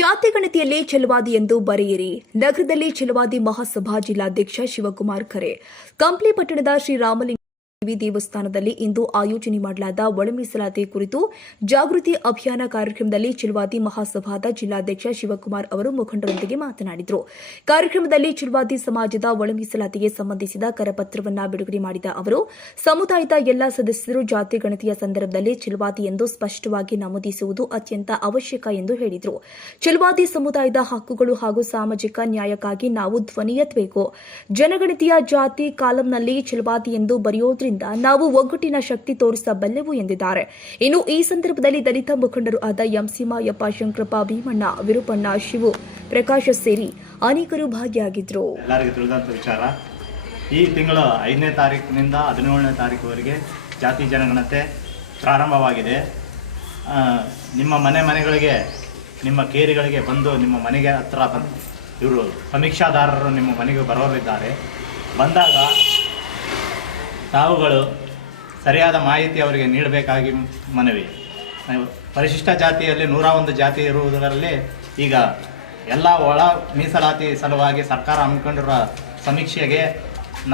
ಜಾತಿಗಣತಿಯಲ್ಲಿ ಛಲವಾದಿ ಎಂದು ಬರೆಯಿರಿ. ನಗರದಲ್ಲಿ ಛಲವಾದಿ ಮಹಾಸಭಾ ಜಿಲ್ಲಾಧ್ಯಕ್ಷ ಶಿವಕುಮಾರ್ ಖರೆ. ಕಂಪ್ಲಿ ಪಟ್ಟಣದ ಶ್ರೀರಾಮಲಿಂಗ ದೇವಸ್ಥಾನದಲ್ಲಿ ಇಂದು ಆಯೋಜನೆ ಮಾಡಲಾದ ಒಳ ಮೀಸಲಾತಿ ಕುರಿತು ಜಾಗೃತಿ ಅಭಿಯಾನ ಕಾರ್ಯಕ್ರಮದಲ್ಲಿ ಛಲವಾದಿ ಮಹಾಸಭಾದ ಜಿಲ್ಲಾಧ್ಯಕ್ಷ ಶಿವಕುಮಾರ್ ಅವರು ಮುಖಂಡರೊಂದಿಗೆ ಮಾತನಾಡಿದರು. ಕಾರ್ಯಕ್ರಮದಲ್ಲಿ ಛಲವಾದಿ ಸಮಾಜದ ಒಳ ಮೀಸಲಾತಿಗೆ ಸಂಬಂಧಿಸಿದ ಕರಪತ್ರವನ್ನು ಬಿಡುಗಡೆ ಮಾಡಿದ ಅವರು, ಸಮುದಾಯದ ಎಲ್ಲಾ ಸದಸ್ಯರು ಜಾತಿ ಗಣತಿಯ ಸಂದರ್ಭದಲ್ಲಿ ಛಲವಾದಿ ಎಂದು ಸ್ಪಷ್ಟವಾಗಿ ನಮೂದಿಸುವುದು ಅತ್ಯಂತ ಅವಶ್ಯಕ ಎಂದು ಹೇಳಿದರು. ಛಲವಾದಿ ಸಮುದಾಯದ ಹಕ್ಕುಗಳು ಹಾಗೂ ಸಾಮಾಜಿಕ ನ್ಯಾಯಕ್ಕಾಗಿ ನಾವು ಧ್ವನಿ ಎತ್ತಬೇಕು. ಜನಗಣತಿಯ ಜಾತಿ ಕಾಲಂನಲ್ಲಿ ಛಲವಾದಿ ಎಂದು ಬರೆಯೋದ್ರಿಂದ ನಾವು ಒಗ್ಗಟ್ಟಿನ ಶಕ್ತಿ ತೋರಿಸಬಲ್ಲೆವು ಎಂದಿದ್ದಾರೆ. ಇನ್ನು ಈ ಸಂದರ್ಭದಲ್ಲಿ ದಲಿತ ಮುಖಂಡರು ಆದ ಎಂಸಿ ಮಾಯಪ್ಪ, ಶಂಕರಪ್ಪ, ಭೀಮಣ್ಣ, ವಿರುಪಣ್ಣ, ಶಿವು, ಪ್ರಕಾಶ ಸೇರಿ ಅನೇಕರು ಭಾಗಿಯಾಗಿದ್ದರು. ಎಲ್ಲರಿಗೂ ತಿಳಿದಂಥ ವಿಚಾರ, ಈ ತಿಂಗಳ 5ನೇ ತಾರೀಕಿನಿಂದ 17ನೇ ತಾರೀಕುವರೆಗೆ ಜಾತಿ ಜನಗಣತೆ ಪ್ರಾರಂಭವಾಗಿದೆ. ನಿಮ್ಮ ಮನೆಗಳಿಗೆ, ನಿಮ್ಮ ಕೇರಿಗಳಿಗೆ ಬಂದು ನಿಮ್ಮ ಮನೆಗೆ ಹತ್ರ ಇವರು ಸಮೀಕ್ಷಾದಾರರು ನಿಮ್ಮ ಮನೆಗೆ ಬರೋರಿದ್ದಾರೆ. ಬಂದಾಗ ತಾವುಗಳು ಸರಿಯಾದ ಮಾಹಿತಿ ಅವರಿಗೆ ನೀಡಬೇಕಾಗಿ ಮನವಿ. ಪರಿಶಿಷ್ಟ ಜಾತಿಯಲ್ಲಿ 101 ಜಾತಿ ಇರುವುದರಲ್ಲಿ ಈಗ ಎಲ್ಲ ಒಳ ಮೀಸಲಾತಿ ಸಲುವಾಗಿ ಸರ್ಕಾರ ಹಮ್ಮಿಕೊಂಡಿರುವ ಸಮೀಕ್ಷೆಗೆ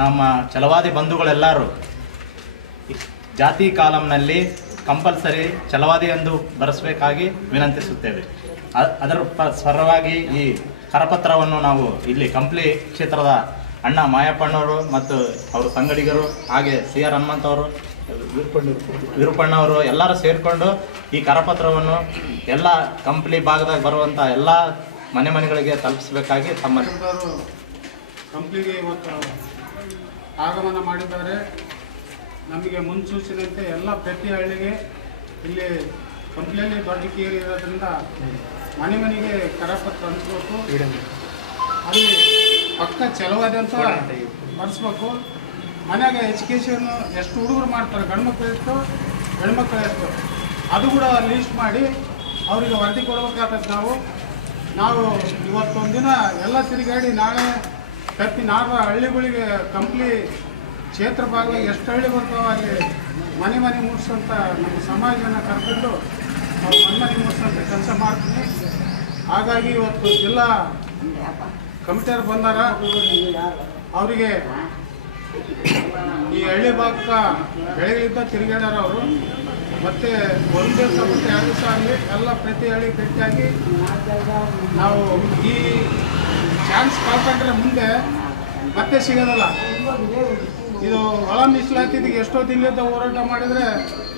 ನಮ್ಮ ಛಲವಾದಿ ಬಂಧುಗಳೆಲ್ಲರೂ ಜಾತಿ ಕಾಲಂನಲ್ಲಿ ಕಂಪಲ್ಸರಿ ಛಲವಾದಿ ಎಂದು ಬರೆಸಬೇಕಾಗಿ ವಿನಂತಿಸುತ್ತೇವೆ. ಅದರ ಪರವಾಗಿ ಈ ಕರಪತ್ರವನ್ನು ನಾವು ಇಲ್ಲಿ ಕಂಪ್ಲಿ ಕ್ಷೇತ್ರದ ಅಣ್ಣ ಮಾಯಪ್ಪಣ್ಣವರು ಮತ್ತು ಅವರ ಸಂಗಡಿಗರು, ಹಾಗೆ CR ಹನುಮಂತವರು, ವಿರುಪಣ್ಣವರು ಎಲ್ಲರೂ ಸೇರಿಕೊಂಡು ಈ ಕರಪತ್ರವನ್ನು ಎಲ್ಲ ಕಂಪ್ಲಿ ಭಾಗದಾಗ ಬರುವಂಥ ಎಲ್ಲ ಮನೆಗಳಿಗೆ ತಲುಪಿಸಬೇಕಾಗಿ ತಮ್ಮ ಕಂಪ್ಲಿಗೆ ಇವತ್ತು ಆಗಮನ ಮಾಡಿದ್ದಾರೆ. ನಮಗೆ ಮುನ್ಸೂಚನೆಯಂತೆ ಎಲ್ಲ ಪ್ರತಿ ಹಳ್ಳಿಗೆ ಇಲ್ಲಿ ಕಂಪ್ಲಿಯಲ್ಲಿ ದೊಡ್ಡ ಕೇರಿ ಇರೋದ್ರಿಂದ ಮನೆಗೆ ಕರಪತ್ರ ಹಂಚಬೇಕು. ಅಲ್ಲಿ ಪಕ್ಕ ಛಲವಾದಿ ಅಂತ ಬರ್ಸ್ಬೇಕು. ಮನ್ಯಾಗ ಎಜುಕೇಷನ್ ಎಷ್ಟು ಹುಡುಗರು ಮಾಡ್ತಾರೆ, ಗಂಡ್ಮಕ್ಳು ಎಷ್ಟು ಹೆಣ್ಮಕ್ಳು ಎಷ್ಟು, ಅದು ಕೂಡ ಲೀಸ್ಟ್ ಮಾಡಿ ಅವರಿಗೆ ವರದಿ ಕೊಡ್ಬೇಕಾಗ್ತದೆ. ನಾವು ಇವತ್ತೊಂದಿನ ಎಲ್ಲ ತಿರುಗಾಡಿ ನಾಳೆ ತಪ್ಪಿ ಹಳ್ಳಿಗಳಿಗೆ ಕಂಪ್ಲಿ ಕ್ಷೇತ್ರ ಭಾಗವಾಗಿ ಎಷ್ಟು ಹಳ್ಳಿ ಬರ್ತಾವೆ ಅಲ್ಲಿ ಮನೆ ಮೂಡಿಸೋಂಥ ನಮ್ಮ ಸಮಾಜನ ಕರ್ಕೊಂಡು ನಾವು ಮನೆ ಮೂಡಿಸೋಂಥ ಕೆಲಸ ಮಾಡ್ತೀನಿ. ಹಾಗಾಗಿ ಇವತ್ತು ಜಿಲ್ಲಾ ಕಮಿಟಿಯವ್ರು ಬಂದಾರ. ಅವರಿಗೆ ಈ ಹಳ್ಳಿ ಭಾಗಕ್ಕೆ ಬೆಳಗ್ಗೆಯಿಂದ ತಿರುಗಾಡ್ಯಾರ ಅವರು. ಮತ್ತೆ ಒಂದು ದಿವಸ ಮತ್ತು 2 ದಿವಸ ಆಗಲಿ ಎಲ್ಲ ಪ್ರತಿ ಹಳ್ಳಿ ಭೇಟಿಯಾಗಿ ನಾವು ಈ ಚಾನ್ಸ್ ಕಳ್ಕೊಂಡ್ರೆ ಮುಂದೆ ಮತ್ತೆ ಸಿಗೋದಲ್ಲ. ಇದು ಒಳ ಮೀಸಲಾತಿಗೆ ಎಷ್ಟೋ ದಿನದಿಂದ ಹೋರಾಟ ಮಾಡಿದರೆ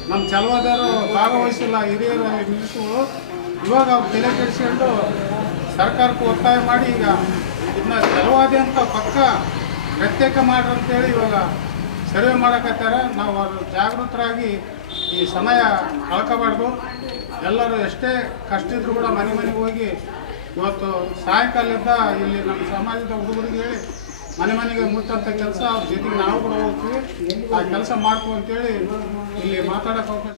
ನಮ್ಮ ಛಲವಾದವರು ಭಾಗವಹಿಸಿಲ್ಲ. ಹಿರಿಯರು ನಿಲ್ಲಿಸುಗಳು ಇವಾಗ ಅವ್ರು ತಲೆ ಕೆಡಿಸ್ಕೊಂಡು ಸರ್ಕಾರಕ್ಕೆ ಒತ್ತಾಯ ಮಾಡಿ ಈಗ ಇದನ್ನ ಛಲವಾದಿ ಅಂತ ಪಕ್ಕ ಪ್ರತ್ಯೇಕ ಮಾಡ್ರಿ ಅಂತೇಳಿ ಇವಾಗ ಸರ್ವೆ ಮಾಡಕತ್ತಾರೆ. ನಾವು ಅವರು ಜಾಗೃತರಾಗಿ ಈ ಸಮಯ ಕಳ್ಕೋಬಾರ್ದು. ಎಲ್ಲರೂ ಎಷ್ಟೇ ಕಷ್ಟ ಇದ್ರೂ ಕೂಡ ಮನೆಗೆ ಹೋಗಿ ಇವತ್ತು ಸಾಯಂಕಾಲದಿಂದ ಇಲ್ಲಿ ನಮ್ಮ ಸಮಾಜದ ಹುಡುಗರಿಗೆ ಹೇಳಿ ಮನೆಗೆ ಮುಟ್ಟಂಥ ಕೆಲಸ ಅವ್ರ ಜೊತೆಗೆ ನಾವು ಕೂಡ ಹೋಗ್ತೀವಿ. ಆ ಕೆಲಸ ಮಾಡ್ಕೊ ಅಂತೇಳಿ ಇಲ್ಲಿ ಮಾತಾಡೋಕೆ ಅವಕಾಶ